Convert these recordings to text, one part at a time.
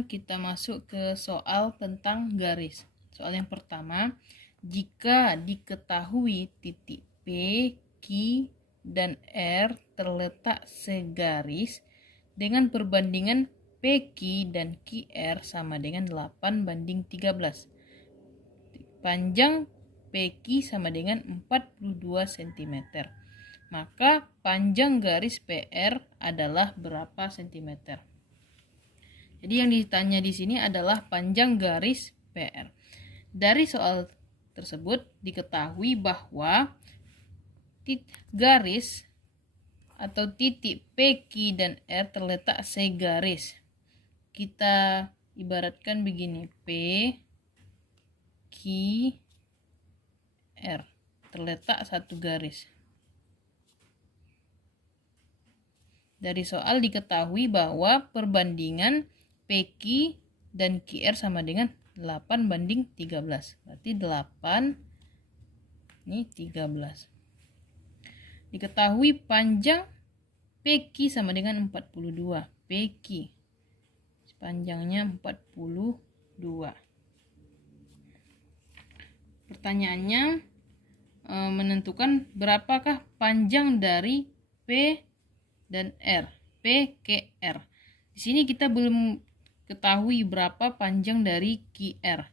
selanjutnya kita masuk ke soal tentang garis. Soal yang pertama, jika diketahui titik P, Q, dan R terletak segaris dengan perbandingan PQ dan QR sama dengan 8:13. Panjang PQ sama dengan 42 cm. Maka panjang garis PR adalah berapa cm? Jadi yang ditanya di sini adalah panjang garis PR. Dari soal tersebut diketahui bahwa garis atau titik PQ dan R terletak segaris. Kita ibaratkan begini, P, Q, R terletak satu garis. Dari soal diketahui bahwa perbandingan PQ dan QR sama dengan 8:13. Berarti 8 ini 13. Diketahui panjang PQ sama dengan 42. PQ panjangnya 42. Pertanyaannya menentukan berapakah panjang dari P dan R, P ke R. Di sini kita belum ketahui berapa panjang dari QR.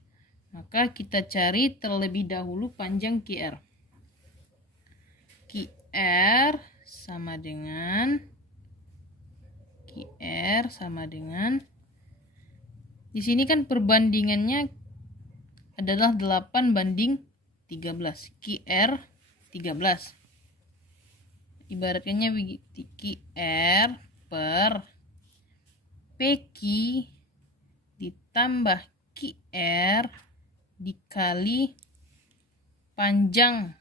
Maka kita cari terlebih dahulu panjang QR. QR sama dengan di sini kan perbandingannya adalah 8:13. QR 13. Ibaratkannya begitu, QR per PQ ditambah QR dikali panjang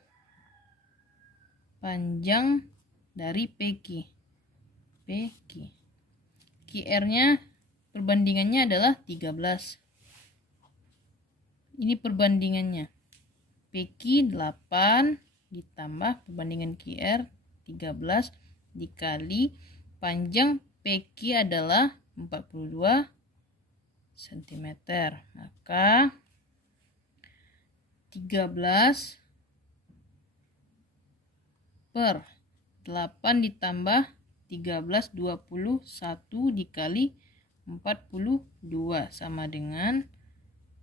dari PQ. QR-nya perbandingannya adalah 13. Ini perbandingannya. PQ 8 ditambah perbandingan QR 13 dikali panjang PQ adalah 42 cm. Maka 13 per 8 ditambah 13, 21 dikali 42 sama dengan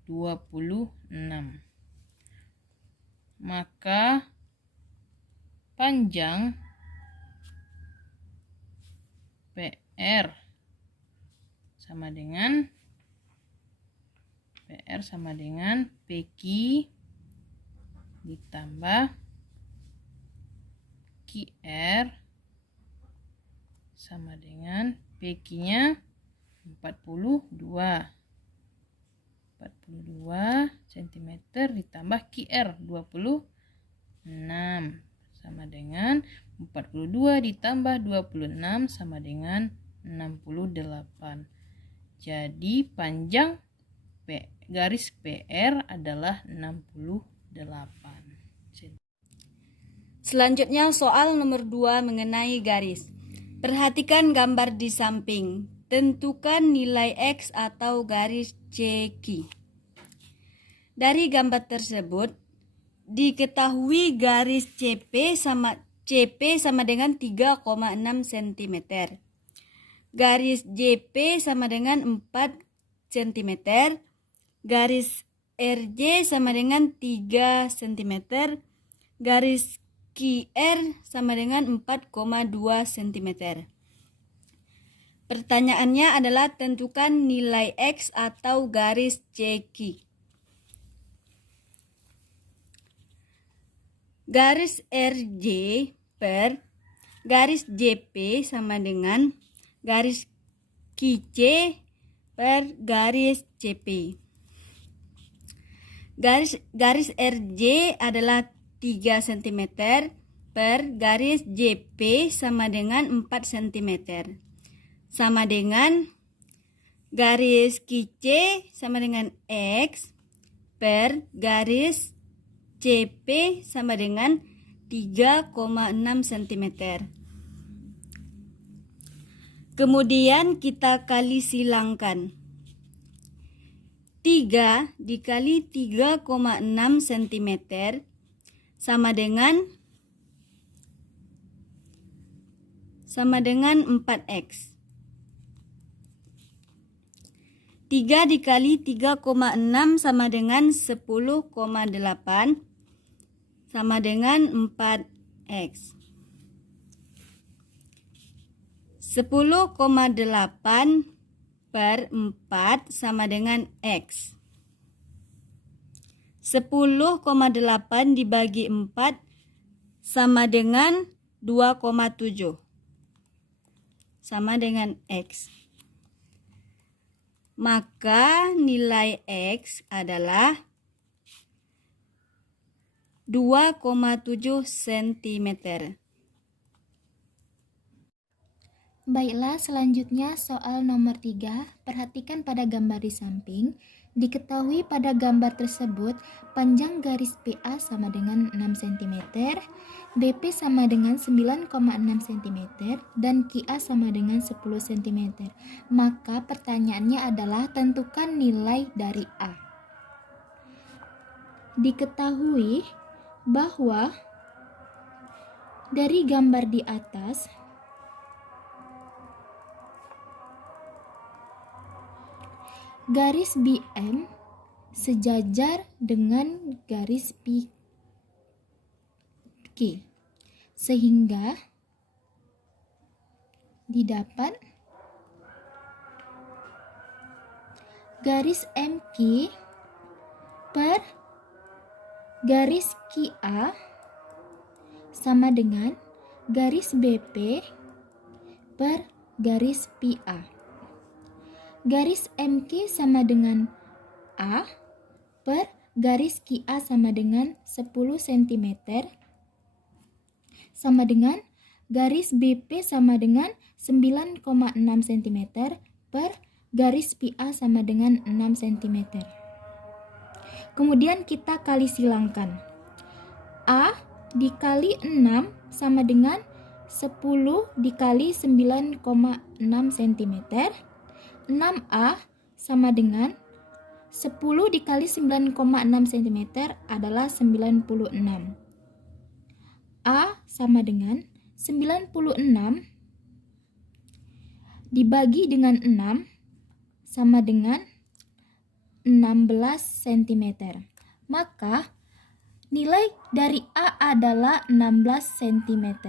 26. Maka panjang PR sama dengan PQ ditambah QR sama dengan PQ-nya 42 cm ditambah QR 26 sama dengan 42 ditambah 26 sama dengan 68. Jadi panjang garis PR adalah 68 cm. Selanjutnya soal nomor 2 mengenai garis. Perhatikan gambar di samping. Tentukan nilai X atau garis CQ. Dari gambar tersebut diketahui garis CP sama dengan 3,6 cm. Garis JP sama dengan 4 cm. Garis RJ sama dengan 3 cm. Garis QR sama dengan 4,2 cm. Pertanyaannya adalah tentukan nilai X atau garis CQ. Garis RJ per garis JP sama dengan garis QC per garis CP. Garis RJ adalah 3 cm per garis JP sama dengan 4 cm. Sama dengan garis QC sama dengan X per garis CP sama dengan 3,6 cm. Kemudian kita kali silangkan. 3 dikali 3,6 cm sama dengan 4x. 3 dikali 3,6 sama dengan 10,8 sama dengan 4x. 10,8 per 4 sama dengan x. 10,8 dibagi 4 sama dengan 2,7 sama dengan x. Maka nilai x adalah 2,7 cm. Baiklah, selanjutnya soal nomor 3. Perhatikan pada gambar di samping. Diketahui pada gambar tersebut panjang garis PA sama dengan 6 cm, BP sama dengan 9,6 cm, dan QA sama dengan 10 cm. Maka pertanyaannya adalah tentukan nilai dari A. Diketahui bahwa dari gambar di atas garis BM sejajar dengan garis PQ, sehingga didapat garis MQ per garis QA sama dengan garis BP per garis PA. Garis MQ sama dengan A per garis QA sama dengan 10 cm sama dengan garis BP sama dengan 9,6 cm per garis PA sama dengan 6 cm. Kemudian kita kali silangkan. A dikali 6 sama dengan 10 dikali 9,6 cm. 6A sama dengan 10 dikali 9,6 cm adalah 96. A sama dengan 96 dibagi dengan 6 sama dengan 16 cm. Maka nilai dari A adalah 16 cm.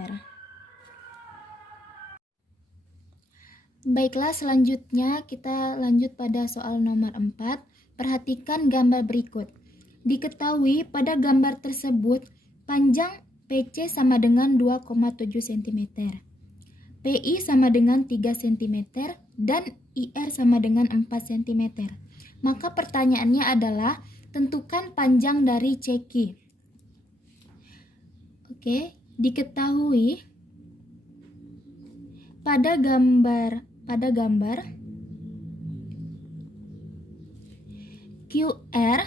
Baiklah, selanjutnya kita lanjut pada soal nomor 4. Perhatikan gambar berikut. Diketahui pada gambar tersebut panjang PC sama dengan 2,7 cm, PI sama dengan 3 cm, dan IR sama dengan 4 cm. Maka pertanyaannya adalah tentukan panjang dari CQ. Oke, diketahui pada gambar QR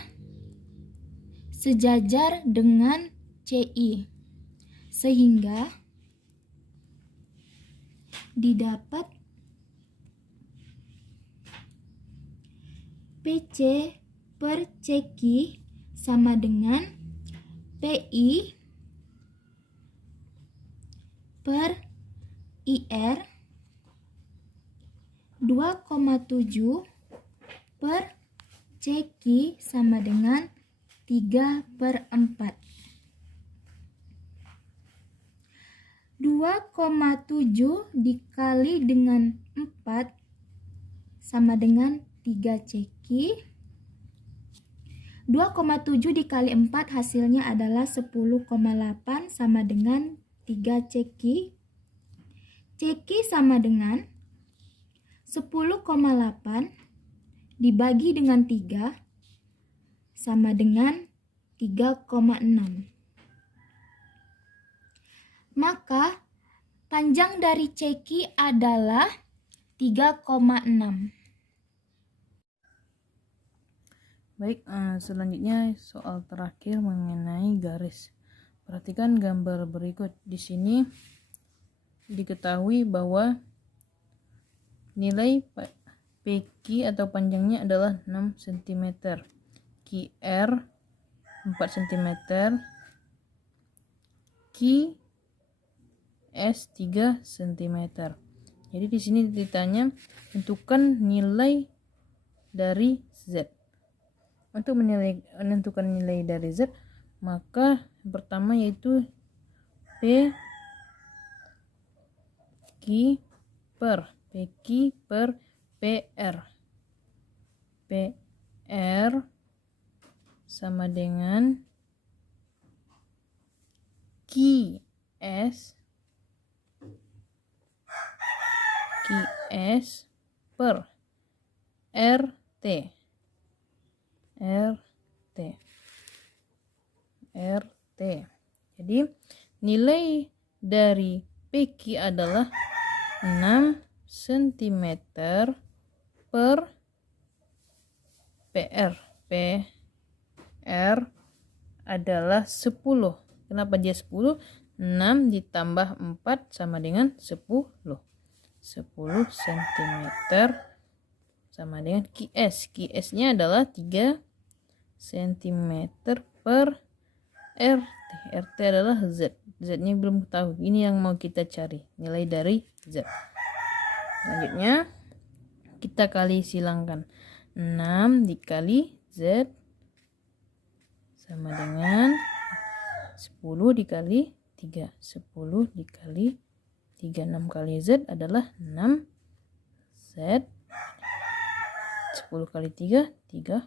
sejajar dengan CI, sehingga didapat PC per CQ sama dengan PI per IR 2,7 per CQ sama dengan 3/4. 2,7 dikali dengan 4 sama dengan 3 CQ. 2,7 dikali 4 hasilnya adalah 10,8 sama dengan 3 CQ. CQ sama dengan 10,8 dibagi dengan 3 sama dengan 3,6. Maka panjang dari CQ adalah 3,6. Baik, selanjutnya soal terakhir mengenai garis. Perhatikan gambar berikut. Di sini diketahui bahwa nilai PQ atau panjangnya adalah 6 cm, QR 4 cm, QS 3 cm. Jadi di sini ditanya tentukan nilai dari Z. Untuk menentukan nilai dari Z, maka yang pertama yaitu PQ per PR. PR sama dengan QS per RT. Jadi nilai dari PQ adalah 6 cm per PR. PR adalah 10. Kenapa dia 10? 6 ditambah 4 sama dengan 10. 10 cm sama dengan QS. QS-nya adalah 3 cm per RT. RT adalah Z. Z-nya belum tahu. Ini yang mau kita cari, nilai dari Z. Selanjutnya kita kali silangkan. 6 dikali Z sama dengan 10 dikali 3. 10 dikali 3. 6 kali Z adalah 6 Z. 10 kali 3 30.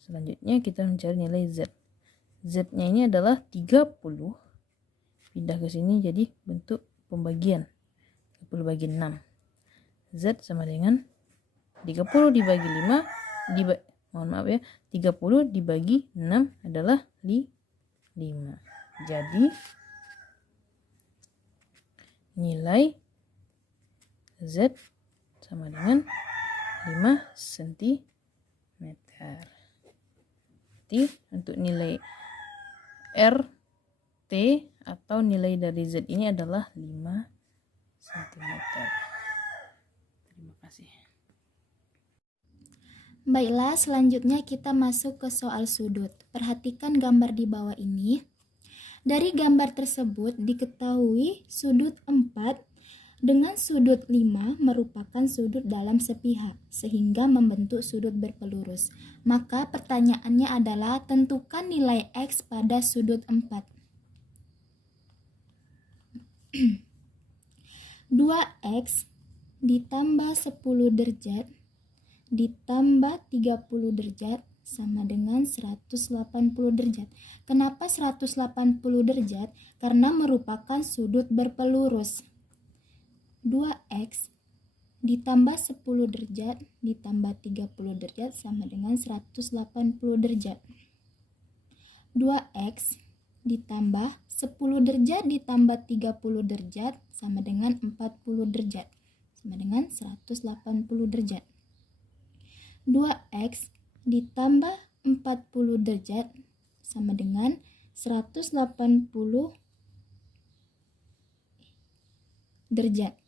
Selanjutnya kita mencari nilai Z. Z-nya ini adalah 30. Pindah ke sini jadi bentuk pembagian. 30 bagi 6. Z sama dengan 30 dibagi 5 mohon maaf ya, 30 dibagi 6 adalah 5. Jadi nilai Z sama dengan 5 cm. Jadi untuk nilai RT atau nilai dari Z ini adalah 5 cm. Terima kasih. Baiklah, selanjutnya kita masuk ke soal sudut. Perhatikan gambar di bawah ini. Dari gambar tersebut diketahui sudut 4 dengan sudut 5 merupakan sudut dalam sepihak, sehingga membentuk sudut berpelurus. Maka pertanyaannya adalah tentukan nilai X pada sudut 4. 2X ditambah 10 derajat ditambah 30 derajat sama dengan 180 derajat. Kenapa 180 derajat? Karena merupakan sudut berpelurus. 2X ditambah 10 derajat ditambah 30 derajat sama dengan 180 derajat. 2X ditambah 10 derajat ditambah 30 derajat sama dengan 40 derajat sama dengan 180 derajat. 2X ditambah 40 derajat sama dengan 180 derajat.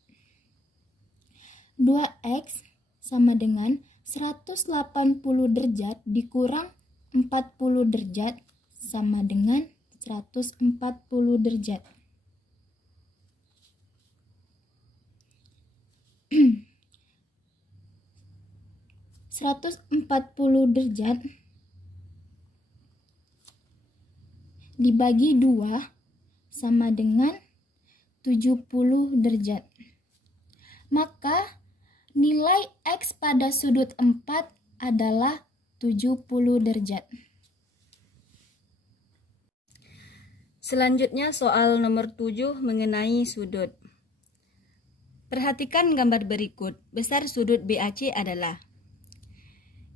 2X sama dengan 180 derajat dikurang 40 derajat sama dengan 140 derajat. 140 derajat dibagi 2 sama dengan 70 derajat. Maka nilai X pada sudut 4 adalah 70 derajat. Selanjutnya soal nomor 7 mengenai sudut. Perhatikan gambar berikut. Besar sudut BAC adalah: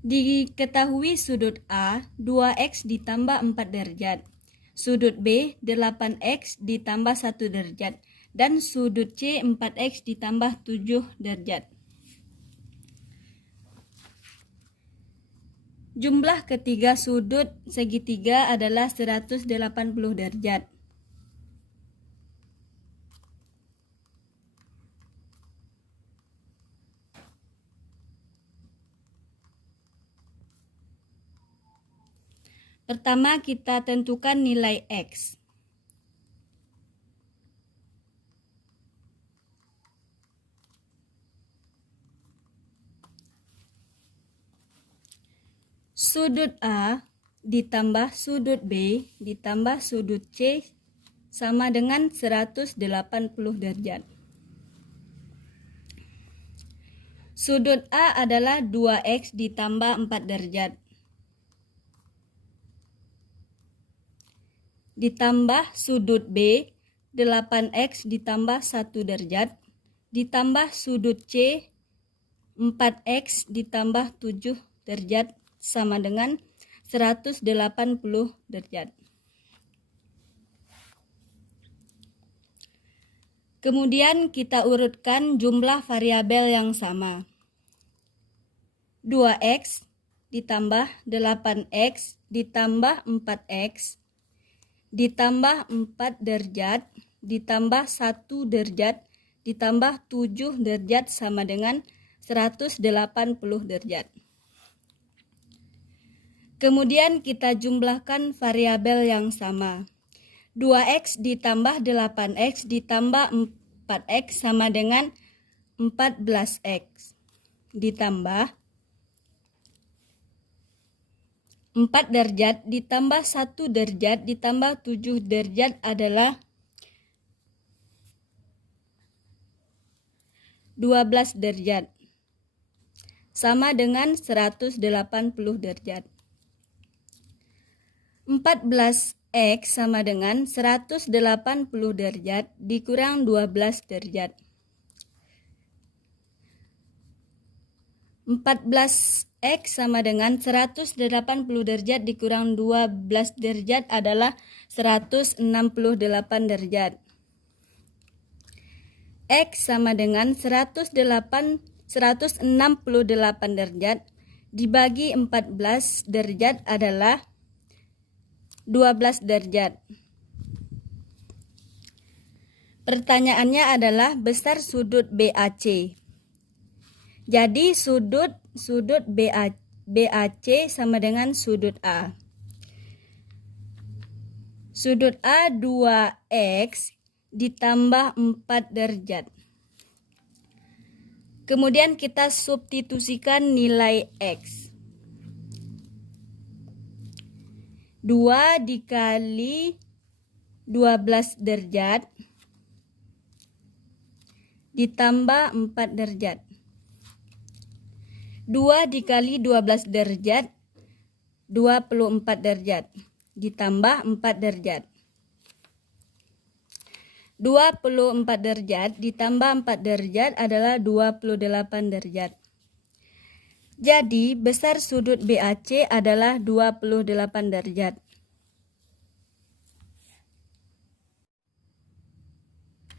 diketahui sudut A 2X ditambah 4 derajat, sudut B 8X ditambah 1 derajat, dan sudut C 4X ditambah 7 derajat. Jumlah ketiga sudut segitiga adalah 180 derajat. Pertama kita tentukan nilai X. Sudut A ditambah sudut B ditambah sudut C sama dengan 180 derajat. Sudut A adalah 2X ditambah 4 derajat. Ditambah sudut B 8X ditambah 1 derajat. Ditambah sudut C 4X ditambah 7 derajat sama dengan 180 derajat. Kemudian kita urutkan jumlah variabel yang sama. 2X ditambah 8X ditambah 4X ditambah 4 derajat ditambah 1 derajat ditambah 7 derajat sama dengan 180 derajat. Kemudian kita jumlahkan variabel yang sama. 2X ditambah 8X ditambah 4X sama dengan 14X ditambah 4 derajat ditambah 1 derajat ditambah 7 derajat adalah 12 derajat sama dengan 180 derajat. 14X sama dengan 180 derajat dikurang 12 derajat. 14X sama dengan 180 derajat dikurang 12 derajat adalah 168 derajat. X sama dengan 168 derajat dibagi 14 derajat adalah 12 derajat. Pertanyaannya adalah besar sudut BAC. Jadi sudut BAC sama dengan sudut A. Sudut A 2X ditambah 4 derajat. Kemudian kita substitusikan nilai X. 2 dikali 12 derajat ditambah 4 derajat. 2 dikali 12 derajat 24 derajat ditambah 4 derajat. 24 derajat ditambah 4 derajat adalah 28 derajat. Jadi besar sudut BAC adalah 28 derajat.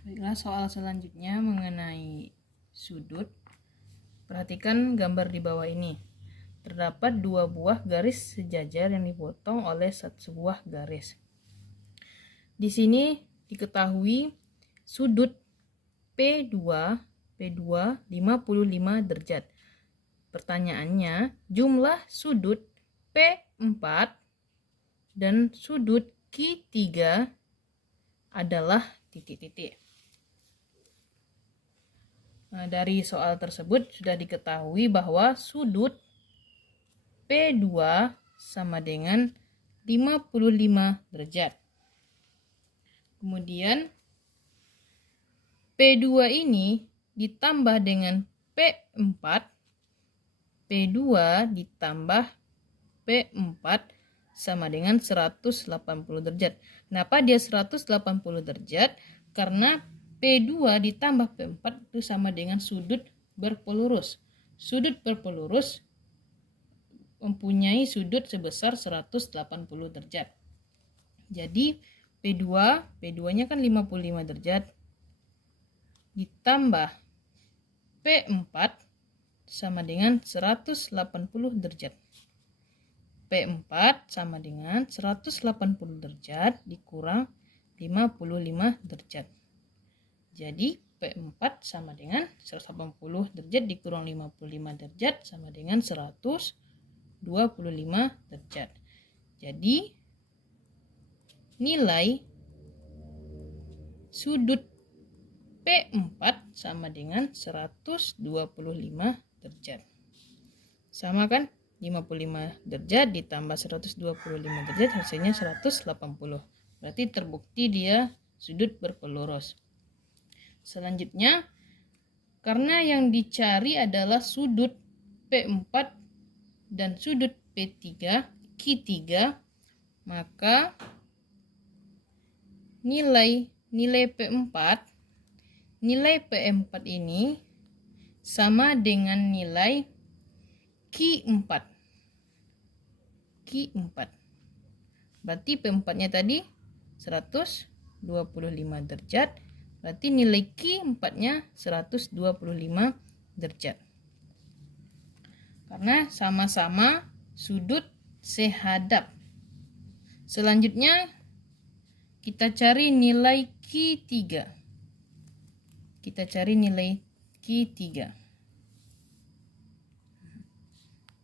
Baiklah, soal selanjutnya mengenai sudut. Perhatikan gambar di bawah ini. Terdapat 2 buah garis sejajar yang dipotong oleh sebuah garis. Di sini diketahui sudut P2 55 derajat. Pertanyaannya, jumlah sudut P4 dan sudut Q3 adalah titik-titik. Nah, dari soal tersebut sudah diketahui bahwa sudut P2 sama dengan 55 derajat. Kemudian P2 ini ditambah dengan P4, P2 ditambah P4 sama dengan 180 derajat. Kenapa dia 180 derajat? Karena P2 ditambah P4 itu sama dengan sudut berpelurus. Sudut berpelurus mempunyai sudut sebesar 180 derajat. Jadi P2-nya kan 55 derajat ditambah P4 sama dengan 180 derajat. P4 sama dengan 180 derajat dikurang 55 derajat. Jadi P4 sama dengan 180 derajat dikurang 55 derajat sama dengan 125 derajat. Jadi nilai sudut P4 sama dengan 125 derajat. Sama kan? 55 derajat ditambah 125 derajat hasilnya 180. Berarti terbukti dia sudut berpelurus. Selanjutnya, karena yang dicari adalah sudut P4 dan sudut P3, Q3, maka nilai P4 ini sama dengan nilai Q4. Berarti P4-nya tadi 125 derajat. Berarti nilai Q4-nya 125 derajat. Karena sama-sama sudut sehadap. Selanjutnya kita cari nilai Q3.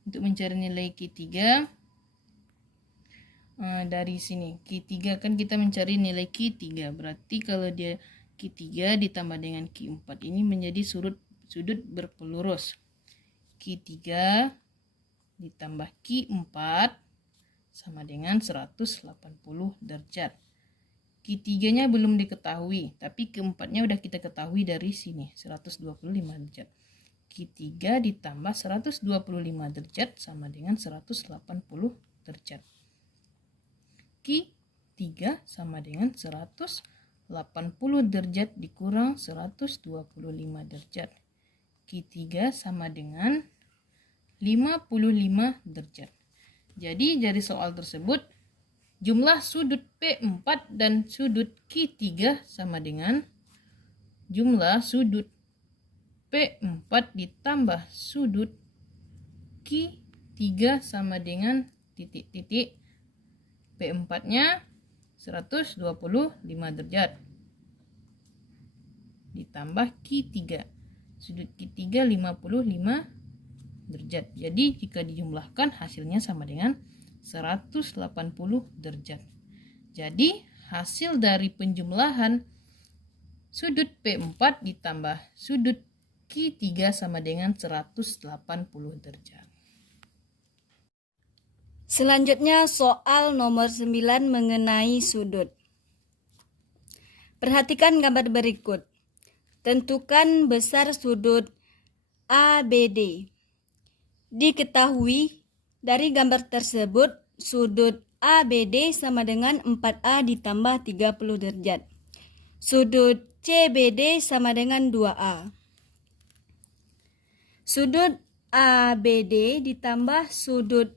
Untuk mencari nilai Q3 dari sini. Q3 kan kita mencari nilai Q3. Berarti kalau dia Q3 ditambah dengan Q4 ini menjadi sudut berpelurus. Q3 ditambah Q4 sama dengan 180 derajat. Q3-nya belum diketahui, tapi Q4-nya udah kita ketahui dari sini, 125 derajat. Q3 ditambah 125 derajat sama dengan 180 derajat. Q3 sama dengan 180 derajat dikurang 125 derajat. Q3 sama dengan 55 derajat. Jadi dari soal tersebut, jumlah sudut P4 dan sudut Q3 sama dengan jumlah sudut P4 ditambah sudut Q3 sama dengan titik-titik. P4-nya 125 derajat ditambah Q3. Sudut Q3 55 derajat. Jadi jika dijumlahkan hasilnya sama dengan 180 derajat. Jadi hasil dari penjumlahan sudut P4 ditambah sudut Q3 sama dengan 180 derajat. Selanjutnya soal nomor 9 mengenai sudut. Perhatikan gambar berikut. Tentukan besar sudut ABD. Diketahui dari gambar tersebut sudut ABD sama dengan 4A ditambah 30 derajat. Sudut CBD sama dengan 2A. Sudut ABD ditambah sudut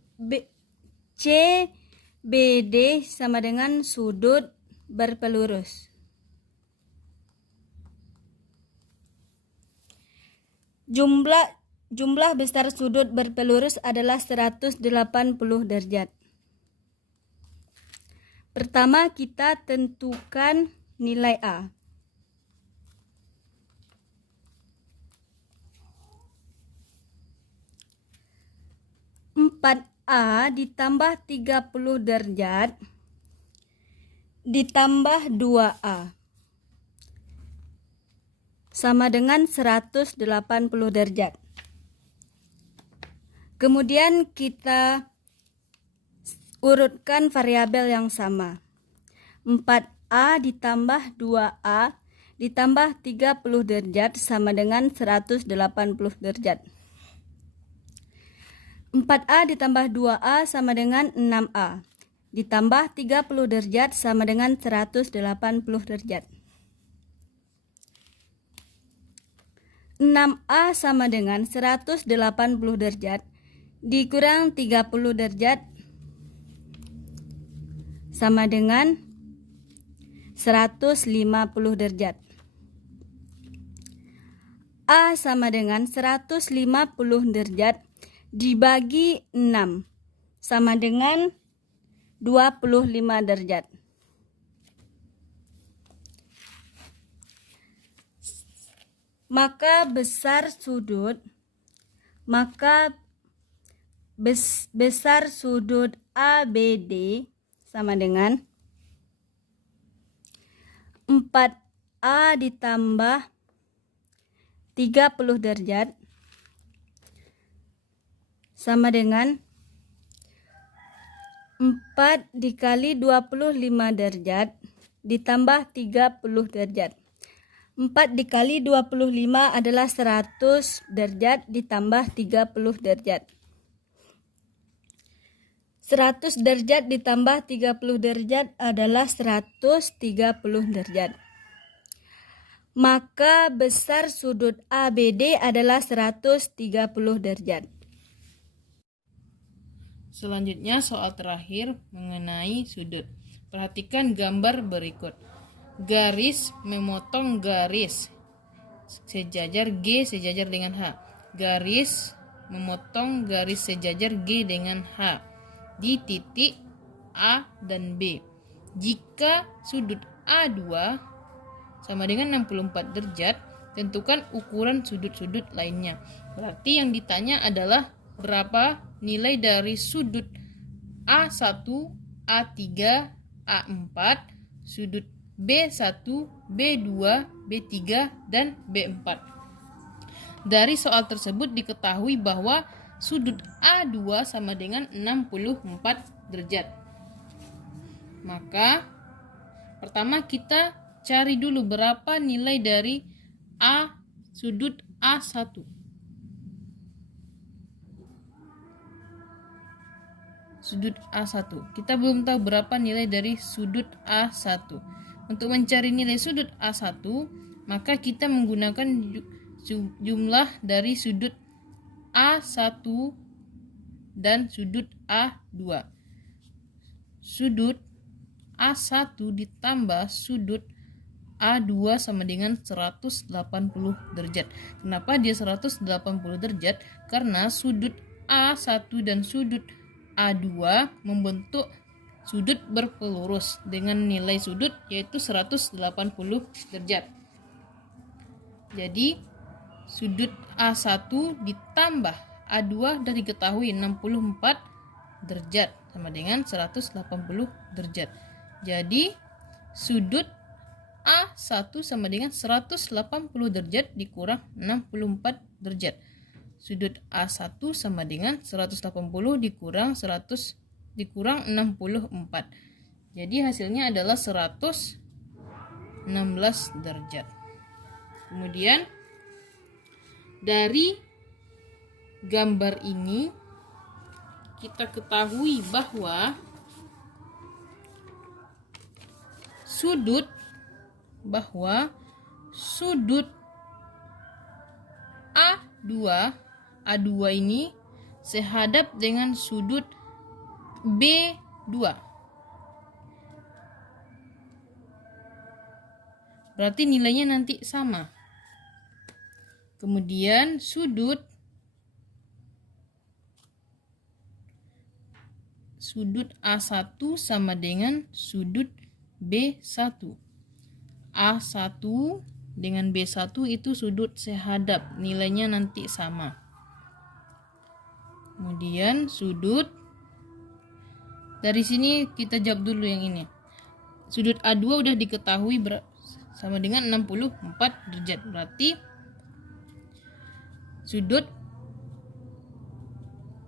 CBD sama dengan sudut berpelurus. Jumlah besar sudut berpelurus adalah 180 derajat. Pertama kita tentukan nilai A. A ditambah 30 derajat ditambah 2A sama dengan 180 derajat. Kemudian kita urutkan variabel yang sama. 4A ditambah 2A ditambah 30 derajat sama dengan 180 derajat. 4A ditambah 2A sama dengan 6A. Ditambah 30 derajat sama dengan 180 derajat. 6A sama dengan 180 derajat dikurang 30 derajat sama dengan 150 derajat. A sama dengan 150 derajat dibagi 6 sama dengan 25 derajat. Maka besar besar sudut ABD sama dengan 4A ditambah 30 derajat sama dengan 4 dikali 25 derajat ditambah 30 derajat. 4 dikali 25 adalah 100 derajat ditambah 30 derajat. 100 derajat ditambah 30 derajat adalah 130 derajat. Maka besar sudut ABD adalah 130 derajat. Selanjutnya soal terakhir mengenai sudut. Perhatikan gambar berikut. Garis memotong garis sejajar G sejajar dengan H. Garis memotong garis sejajar G dengan H di titik A dan B. Jika sudut A2 sama dengan 64 derajat, tentukan ukuran sudut-sudut lainnya. Berarti yang ditanya adalah berapa nilai dari sudut A1, A3, A4, sudut B1, B2, B3, dan B4. Dari soal tersebut diketahui bahwa sudut A2 sama dengan 64 derajat. Maka pertama kita cari dulu berapa nilai dari sudut A1. Sudut A1. Kita belum tahu berapa nilai dari sudut A1. Untuk mencari nilai sudut A1, maka kita menggunakan jumlah dari sudut A1 dan sudut A2. Sudut A1 ditambah sudut A2 sama dengan 180 derajat. Kenapa dia 180 derajat? Karena sudut A1 dan sudut A2 membentuk sudut berpelurus dengan nilai sudut yaitu 180 derajat. Jadi sudut A1 ditambah A2 sudah diketahui 64 derajat sama dengan 180 derajat. Jadi sudut A1 sama dengan 180 derajat dikurang 64 derajat. Sudut A1 sama dengan 180 dikurang 64. Jadi hasilnya adalah 116 derajat. Kemudian dari gambar ini kita ketahui bahwa sudut A2 ini sehadap dengan sudut B2. Berarti nilainya nanti sama. Kemudian sudut A1 sama dengan sudut B1. A1 dengan B1 itu sudut sehadap, nilainya nanti sama. Kemudian sudut, dari sini kita jawab dulu yang ini. Sudut A2 udah diketahui sama dengan 64 derajat. Berarti sudut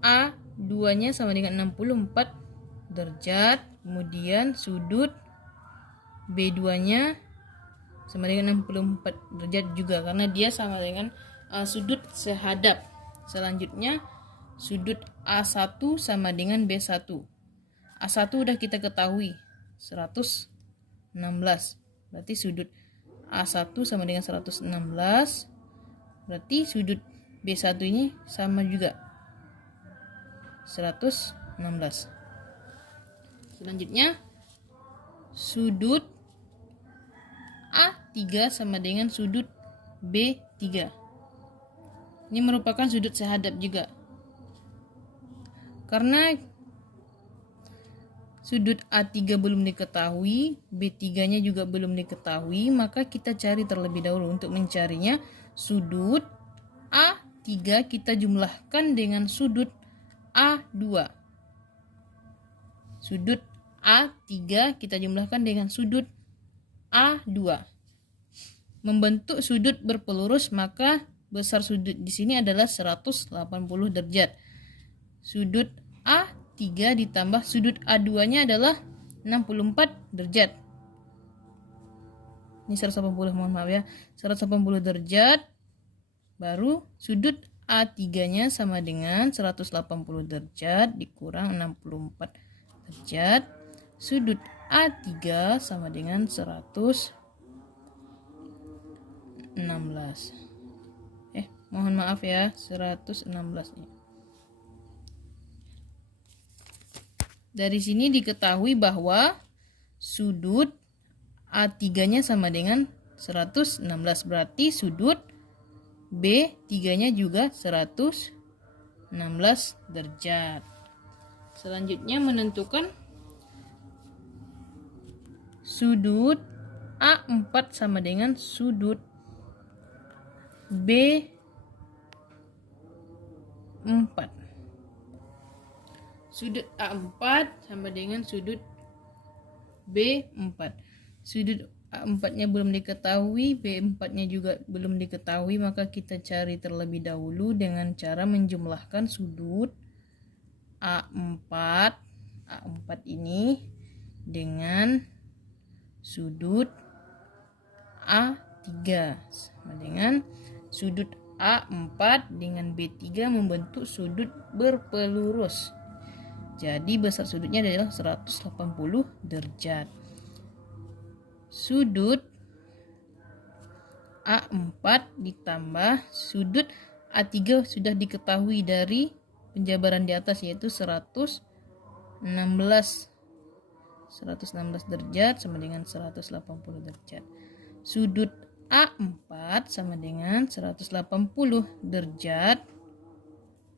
A2-nya sama dengan 64 derajat. Kemudian sudut B2-nya sama dengan 64 derajat juga karena dia sama dengan sudut sehadap. Selanjutnya sudut A1 sama dengan B1. A1 udah kita ketahui 116. Berarti sudut A1 sama dengan 116. Berarti sudut B1 ini sama juga 116. Selanjutnya sudut A3 sama dengan sudut B3. Ini merupakan sudut sehadap juga. Karena sudut A3 belum diketahui, B3-nya juga belum diketahui, maka kita cari terlebih dahulu. Untuk mencarinya, sudut A3 kita jumlahkan dengan sudut A2. Sudut A3 kita jumlahkan dengan sudut A2. Membentuk sudut berpelurus, maka besar sudut di sini adalah 180 derajat. Sudut A3 ditambah sudut A2-nya adalah 64 derajat. Ini 180, mohon maaf ya. 180 derajat. Baru sudut A3-nya sama dengan 180 derajat dikurang 64 derajat. Sudut A3 sama dengan 116. Mohon maaf ya, 116 ini. Dari sini diketahui bahwa sudut A3-nya sama dengan 116, berarti sudut B3-nya juga 116 derajat. Selanjutnya menentukan sudut A4 sama dengan sudut B4. Sudut A4 sama dengan sudut B4. Sudut A4-nya belum diketahui, B4-nya juga belum diketahui, maka kita cari terlebih dahulu dengan cara menjumlahkan sudut A4 ini dengan sudut A3 sama dengan sudut A4 dengan B3 membentuk sudut berpelurus. Jadi besar sudutnya adalah 180 derajat. Sudut A4 ditambah sudut A3 sudah diketahui dari penjabaran di atas, yaitu 116 derajat sama dengan 180 derajat. Sudut A4 sama dengan 180 derajat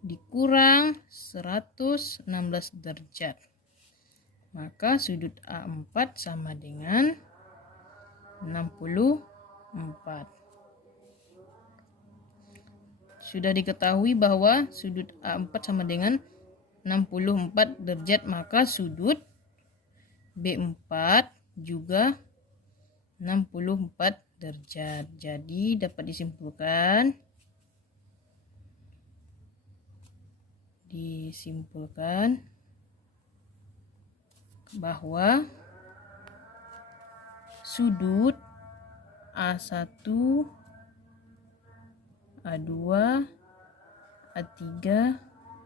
dikurang 116 derajat. Maka sudut A4 sama dengan 64. Sudah diketahui bahwa sudut A4 sama dengan 64 derajat, maka sudut B4 juga 64 derajat. Jadi dapat disimpulkan bahwa sudut A1, A2, A3,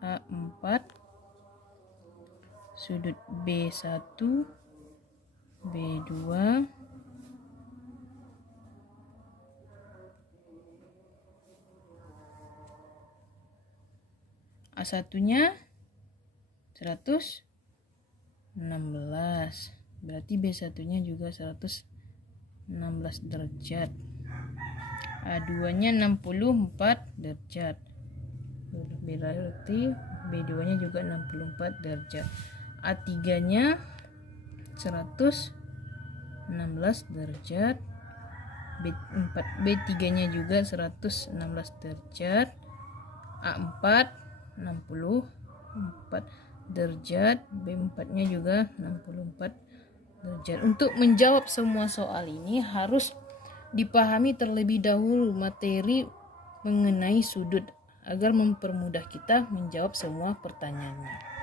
A4, sudut B1, B2, A1-nya 116. Berarti B1-nya juga 116 derajat. A2-nya 64 derajat. Berarti B2-nya juga 64 derajat. A3-nya 116 derajat. B3-nya juga 116 derajat. A4 64 derajat, B4-nya juga 64 derajat. Untuk menjawab semua soal ini harus dipahami terlebih dahulu materi mengenai sudut agar mempermudah kita menjawab semua pertanyaannya.